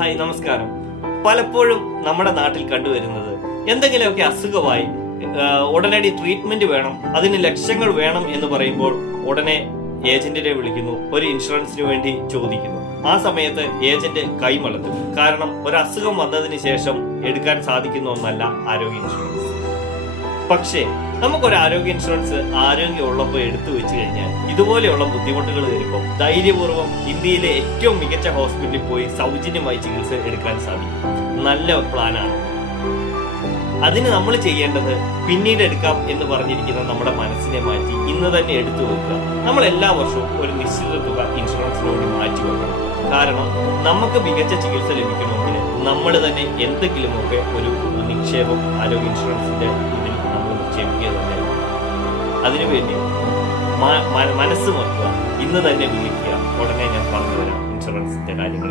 Hi, നമസ്കാരം. പലപ്പോഴും നമ്മുടെ നാട്ടിൽ കണ്ടുവരുന്നത് എന്തെങ്കിലുമൊക്കെ അസുഖമായി ഉടനടി ട്രീറ്റ്മെന്റ് വേണം, അതിന് ലക്ഷങ്ങൾ വേണം എന്ന് പറയുമ്പോൾ ഉടനെ ഏജന്റിനെ വിളിക്കുന്നു, ഒരു ഇൻഷുറൻസിന് വേണ്ടി ചോദിക്കുന്നു. ആ സമയത്ത് ഏജന്റ് കൈമളത്തും. കാരണം ഒരു അസുഖം വന്നതിന് ശേഷം എടുക്കാൻ സാധിക്കുന്ന ഒന്നല്ല ആരോഗ്യ ഇൻഷുറൻസ്. പക്ഷേ നമുക്കൊരു ആരോഗ്യ ഇൻഷുറൻസ് ആരോഗ്യമുള്ളപ്പോൾ എടുത്തു വെച്ച് കഴിഞ്ഞാൽ ഇതുപോലെയുള്ള ബുദ്ധിമുട്ടുകൾ വരുമ്പോൾ ധൈര്യപൂർവ്വം ഇന്ത്യയിലെ ഏറ്റവും മികച്ച ഹോസ്പിറ്റലിൽ പോയി സൗജന്യമായി ചികിത്സ എടുക്കാൻ സാധിക്കും. നല്ല പ്ലാനാണ്. അതിന് നമ്മൾ ചെയ്യേണ്ടത് പിന്നീട് എടുക്കാം എന്ന് പറഞ്ഞിരിക്കുന്ന നമ്മുടെ മനസ്സിനെ മാറ്റി ഇന്ന് തന്നെ എടുത്തു വെക്കുക. നമ്മൾ എല്ലാ വർഷവും ഒരു നിശ്ചിത തുക ഇൻഷുറൻസിന് വേണ്ടി മാറ്റി വെക്കണം. കാരണം നമുക്ക് മികച്ച ചികിത്സ ലഭിക്കണമെങ്കിൽ നമ്മൾ തന്നെ എന്തെങ്കിലുമൊക്കെ ഒരു നിക്ഷേപം ആരോഗ്യ ഇൻഷുറൻസിന്റെ ഇതിൽ നമ്മൾ നിക്ഷേപിക്കുക തന്നെ. അതിനുവേണ്ടി മനസ്സ് മറക്കുക, ഇന്ന് തന്നെ വിളിക്കുക. ഉടനെ ഞാൻ പറഞ്ഞു തരാം ഇൻഷുറൻസിന്റെ കാര്യങ്ങൾ.